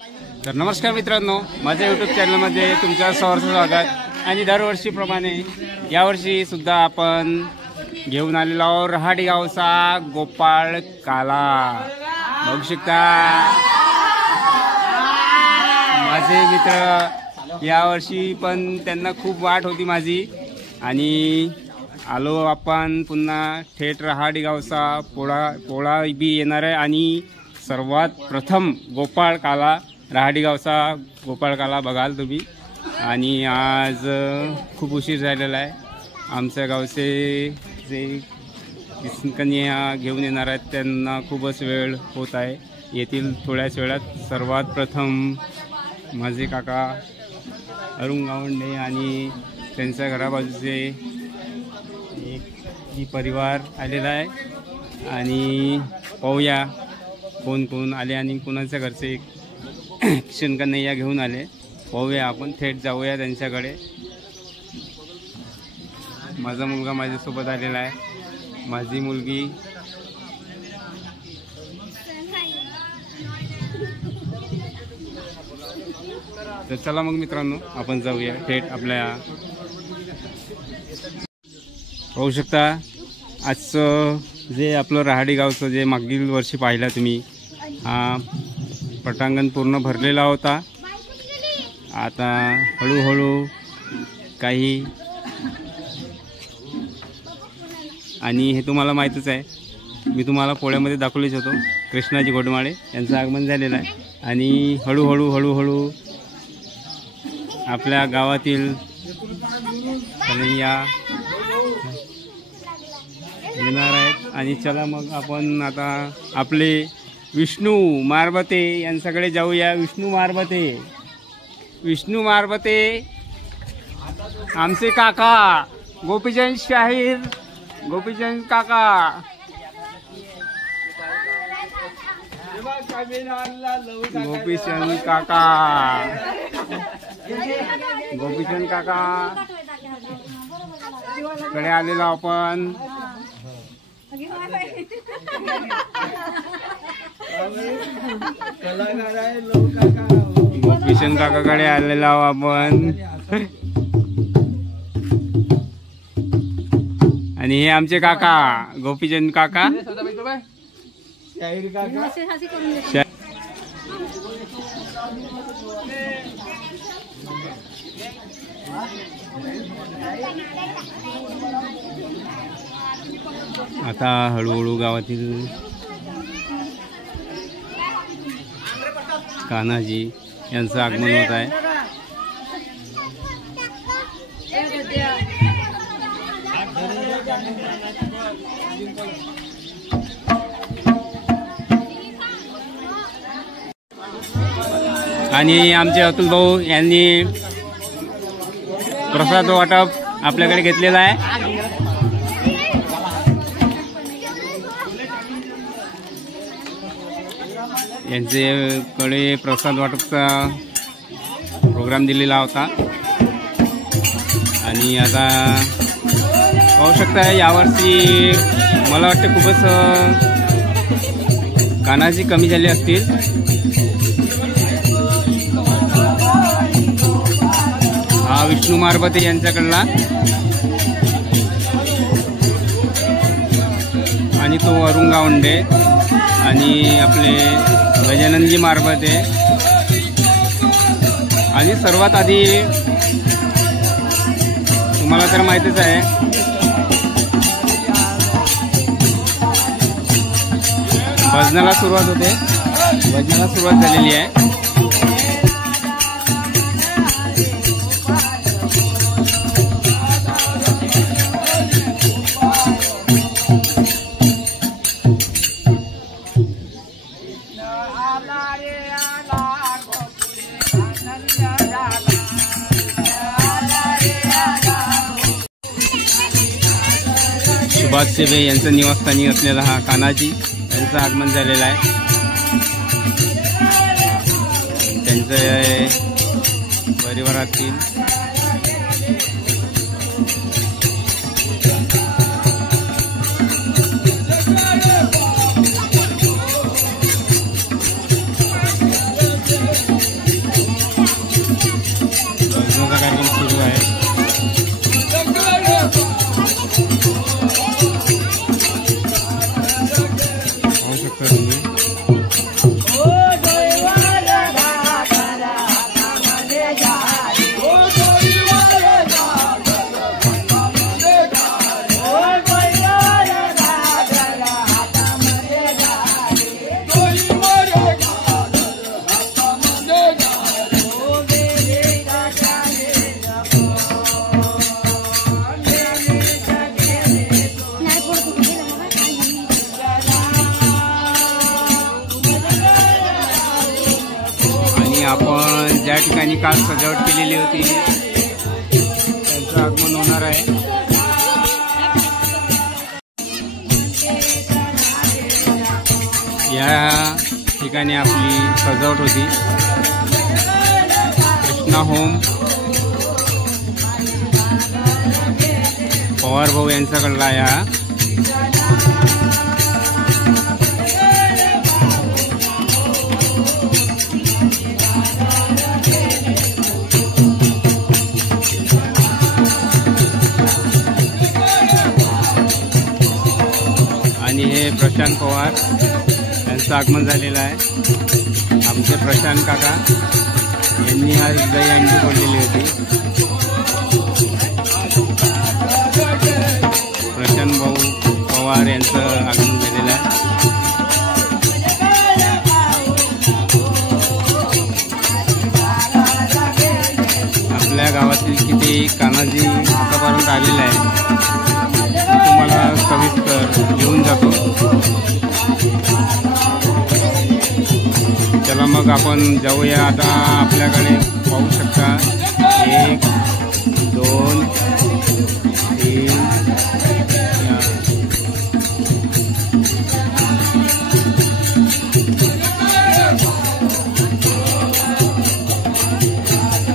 तर नमस्कार मित्रांनो, माझ्या यूट्यूब चॅनलमध्ये तुमचं सहर्ष स्वागत। आणि दरवर्षीप्रमाणे यावर्षी सुद्धा आपण घेऊन आलेलो आहोत रहाडी गावचा गोपाळ काला। बघू शकता माझे मित्र यावर्षी पण त्यांना खूप वाट होती माझी, आणि आलो आपण पुन्हा थेट रहाडी गावचा पोळा बी येणार आहे। आणि सर्वात प्रथम गोपाळ काला, रहाडी गावचा गोपाळ काला बघाल तुम्ही। आणि आज खूप उशीर झालेला आहे। आमच्या गावचे जे कन्या घेऊन येणार आहेत त्यांना खूपच वेळ होत आहे, येतील थोड्याच वेळात। सर्वात प्रथम माझे काका अरुण गावंडे आणि त्यांच्या घराबाजूचे एक परिवार आलेला आहे। आणि पाहूया कोण कोण आले आणि कोणाच्या घरचे किशन कन्हैया घेऊन आले, पाहूया आपण। थेट जाऊया त्यांच्याकडे। माझा मुलगा माझ्यासोबत आलेला आहे, माझी मुलगी तर चला मग मित्रांनो आपण जाऊया थेट आपल्या। पाहू शकता आजचं जे आपलं रहाडी गावचं जे मागील वर्षी पाहिला तुम्ही, हा पटांगण पूर्ण भरलेला होता। आता हळूहळू काही, आणि हे तुम्हाला माहीतच आहे, मी तुम्हाला पोळ्यामध्ये दाखवलेच होतो, कृष्णाजी घोडमाळे यांचं आगमन झालेलं आहे। आणि हळूहळू आपल्या गावातील कन्हैया येणार आहेत। आणि चला मग आपण आता आपले विष्णू मारबते यांच्याकडे जाऊया। विष्णू मारबते आमचे काका गोपीचंद शाहीर, गोपीचंद काका। गोपीचंद काका कडे आलेलो आपण। गोपीचंद काकाकडे आलेलो आपण। आणि हे आमचे काका गोपीचंद काका। आता हळूहळू गावातील कान्हाजी यांचं आगमन होत आहे। आणि आमचे अतुल भाऊ यांनी प्रसाद वाटप आपल्याकडे घेतलेला आहे। यांच्याकडे प्रसाद वाटपचा प्रोग्राम दिलेला होता। आणि आता पाहू शकता यावर्षी मला वाटतं खूपच कानाची कमी झाली असतील। हा विष्णू मारबते यांच्याकडला, आणि तो अरुण गावंडे आणि आपले गजाननजी मारबते। आणि सर्वात आधी तुम्हाला तर माहितीच आहे, भजनाला सुरुवात होते, भजनाला सुरुवात झालेली आहे। सुभाष सेवे यांचं निवासस्थानी असलेला हा कान्हाजी यांचं आगमन झालेलं आहे। त्यांचे परिवारातील आपण ज्या ठिकाणी काल सजावट केलेली होती त्यांचं आगमन होणार आहे. या ठिकाणी आपली सजावट होती. कृष्णा होम पवार भाऊ यांच्याकडला या आणि हे प्रशांत पवार यांचं आगमन झालेलं आहे. आमचे प्रशांत काका यांनी आज दही अंडी बोललेली होती. प्रशांत भाऊ पवार यांचं आगमन झालेलं आहे. आपल्या गावातील किती कान्हाजी आतापर्यंत आलेला आहे तुम्हाला सविस्तर घेऊन जातो. चला मग आपण जाऊया. आता आपल्याकडे पाहू शकता 1 2 3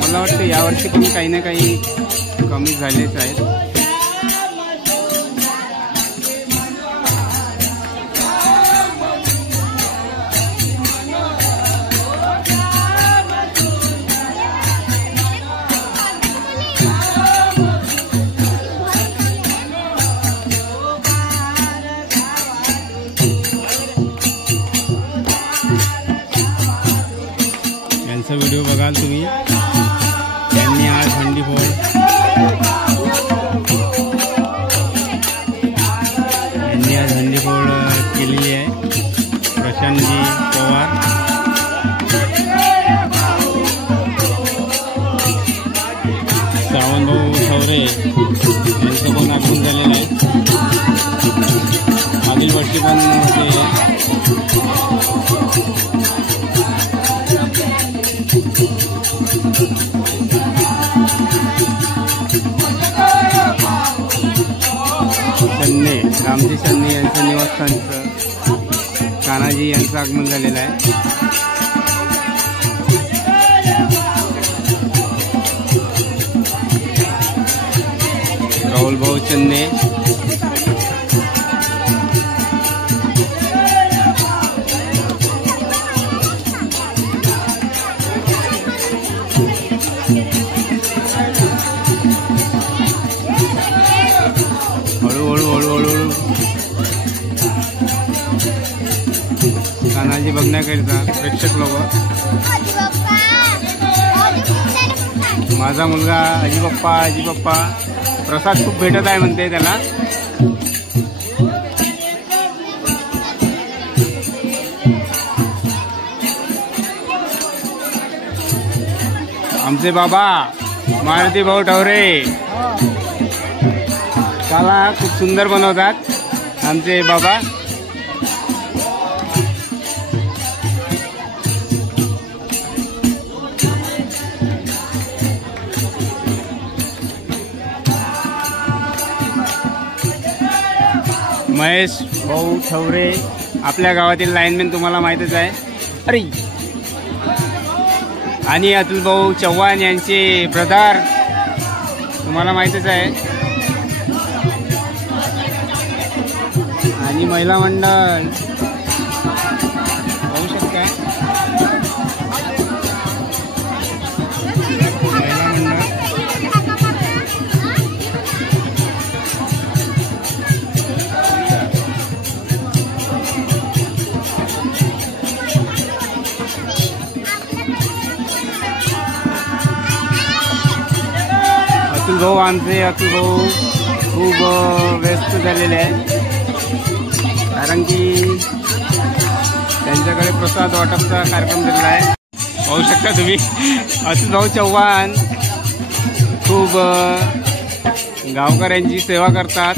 मला वाटतं यावर्षी पण काही ना काही कमी झालेच आहेत. यांचा व्हिडिओ बघाल तुम्ही. यांनी आज हंडीफोड केलेली आहे. प्रशांतजी पवार श्रावणभाऊ ठवरे यांचं पण आगमन झालेलं आहे. आदिल भट्टी पण होते. सन्ने रामजी सन्ने यांचं निवासस्थानचं कान्हाजी यांचं आगमन झालेलं आहे. राहुल भाऊ चन्ने हळूहळू कान्हाजी बघण्याकरिता प्रेक्षक लोक. माझा मुलगा अजीबाप्पा प्रसाद खूप भेटत आहे म्हणते त्याला. आमचे बाबा मारुती भाऊ ठवरे त्याला खूप सुंदर बनवतात आमचे बाबा. महेश भाऊ ठवरे आपल्या गावातील लाईनमॅन तुम्हाला माहीतच आहे. अरे आणि अतुल भाऊ चव्हाण यांचे ब्रदर तुम्हाला माहीतच आहे. आणि महिला मंडळ पाहू शकता. महिला मंडळ अतुल भाऊ खूप व्यस्त झालेले आहे. कारण की त्यांच्याकडे प्रसाद वाटपचा कार्यक्रम दिलेला आहे. पाहू शकता तुम्ही अतुल भाऊ चव्हाण खूप गावकऱ्यांची सेवा करतात.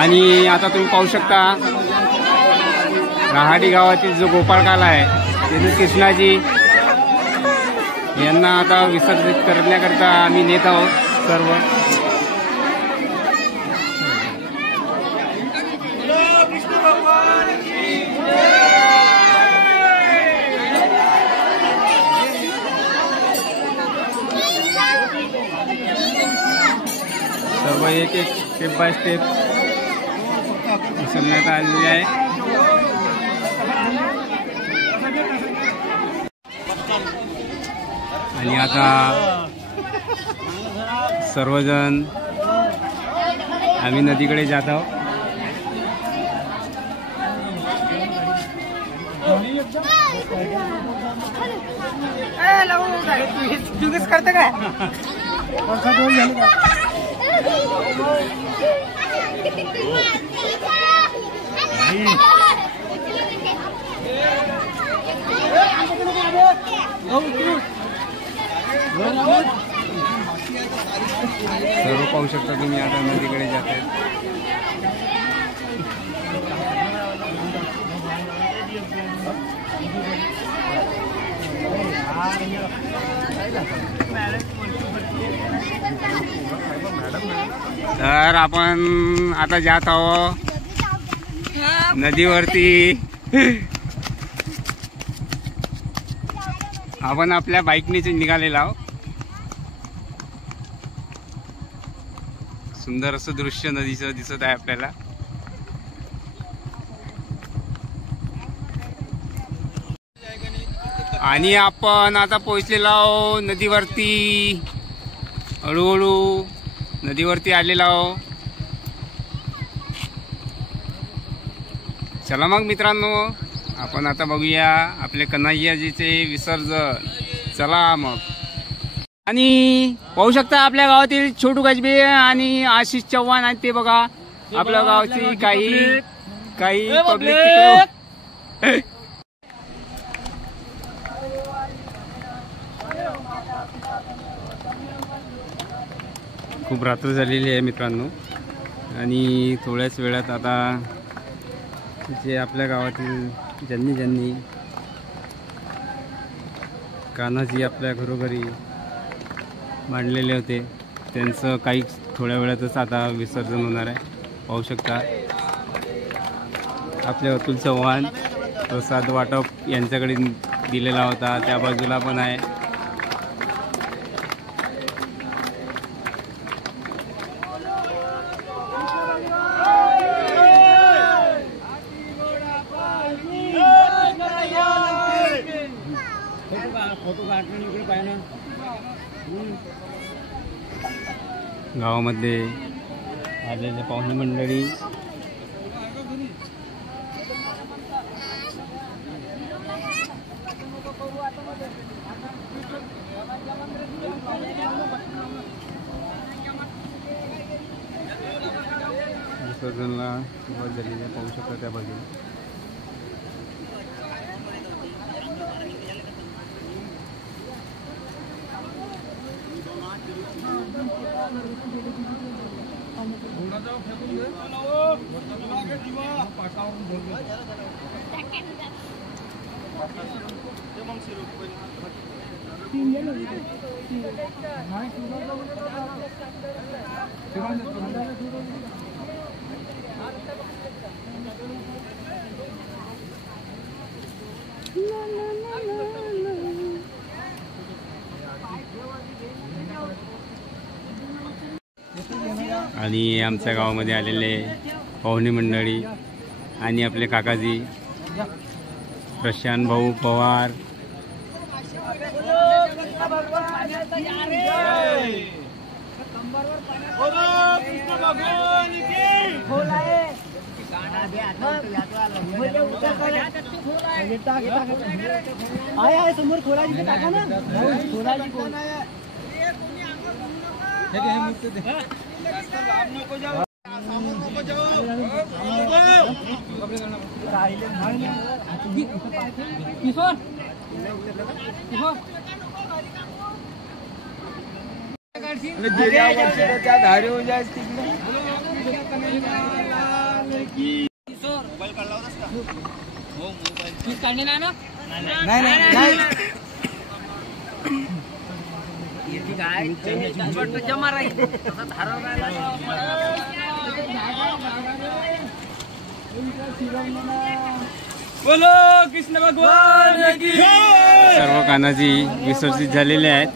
आणि आता तुम्ही पाहू शकता रहाडी गावातील जो गोपाळकाला आहे तेथील कृष्णाजी यांना आता विसर्जित करण्याकरता आम्ही नेत आहोत सर्व. सर्व एक एक स्टेप बाय स्टेप विसरण्यात आलेली आहे. आणि आता सर्वजण आम्ही नदीकडे जात आहोत. करते काय सर्व पाहू शकता तुम्ही आता नदीकडे जात आहे. तर आपण आता जात आहोत नदीवरती. आपण आपल्या बाईकनेच निघालेलो आहोत. सुंदर असं दृश्य नदीचं दिसत आहे आपल्याला. आणि आपण आता पोहोचलेलो आहोत नदीवरती. हळूहळू नदीवरती आलेलो आहोत. चला मग मित्रांनो आपण आता बघूया आपले कन्हैयाजीचे विसर्जन. चला मग. आणि पाहू शकता आपल्या गावातील छोटू गजबे आणि आशिष चव्हाण आणि ते बघा आपल्या गावची काही पब्लिक. खूप रात्र झालेली आहे मित्रांनो. आणि थोड्याच वेळात आता जे आपल्या गावातील ज्यांनी कान्हाजी आपल्या घरोघरी मांडलेले होते त्यांचं काही थोड्या वेळातच आता विसर्जन होणार आहे. पाहू शकता आपले अतुल चव्हाण प्रसाद वाटप यांच्याकडे दिलेला होता. त्या बाजूला पण आहे. गावामध्ये आलेले पाहुणे मंडळी विसर्जनला सुरुवात झालेली आहे. पाहू शकता त्या बाजूला. आणि आमच्या गावामध्ये आलेले पाहुणे मंडळी आणि आपले काकाजी प्रशांत भाऊ पवार, समोर खोलाची टाका ना बोलो कृष्ण भगवान की सर्व कान्हाजी विसर्जित झालेले आहेत.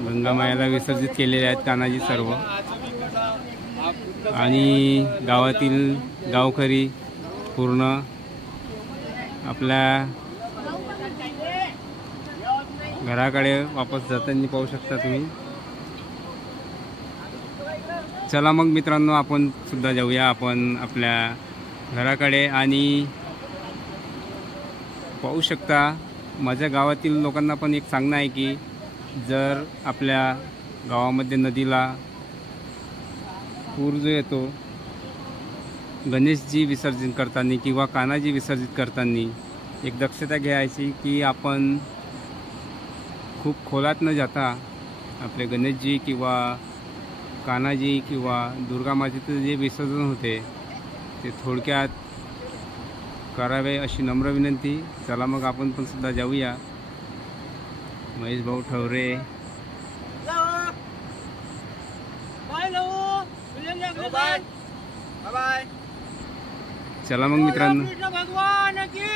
गंगामायाला विसर्जित केलेले आहेत कान्हाजी सर्व. आणि गावातील गावकरी पूर्ण आपल्या घराकडे वापस जाताना पाहू शकता तुम्ही. चला मग मित्रांनो, आपण सुद्धा जाऊया आपण आपल्या घराकडे. आणि पाहू शकता माझ्या गावातील लोकांना पण एक सांगणं आहे की जर आपल्या गावामध्ये नदीला पूर जो येतो गणेशजी विसर्जन करताना किंवा कान्हाजी विसर्जित करताना एक दक्षता घ्यायची की आपण खूप खोलात न जाता आपले गणेशजी किंवा कान्हाजी किंवा दुर्गा मातेचं जे विसर्जन होते ते थोडक्यात करावे अशी नम्र विनंती. चला मग आपण पण सुद्धा जाऊया. महेश भाऊ ठवरे, चला मग मित्रांनो. भगवान की